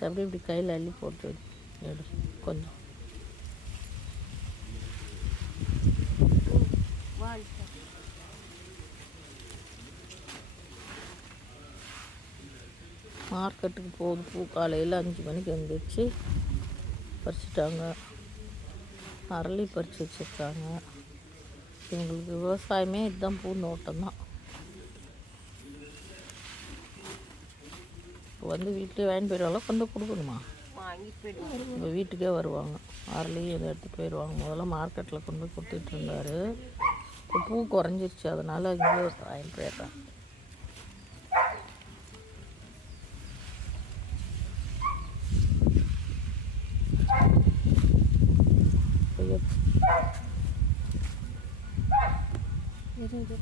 அதை அப்படியே இப்படி கையில் அள்ளி போட்டு எடு கொஞ்சம். மார்க்கெட்டுக்கு போகுது பூ காலையில் அஞ்சு மணிக்கு வந்துடுச்சு பறிச்சிட்டாங்க. அரளி பறித்து வச்சுருக்காங்க. எங்களுக்கு விவசாயமே இதுதான் பூந்தோட்டம் தான் வந்து வீட்டிலே வாங்கிட்டு போயிடுவாங்க கொண்டு கொடுக்கணுமா? இப்போ வீட்டுக்கே வருவாங்க. அரளி இதை எடுத்துகிட்டு போயிடுவாங்க. முதல்ல மார்க்கெட்டில் கொண்டு போய் கொடுத்துட்டு இருந்தாரு. இப்போ பூ குறைஞ்சிருச்சு. அதனால் இங்கே வாங்கிட்டு போயிடுறாங்க. ஐயோ. இருந்து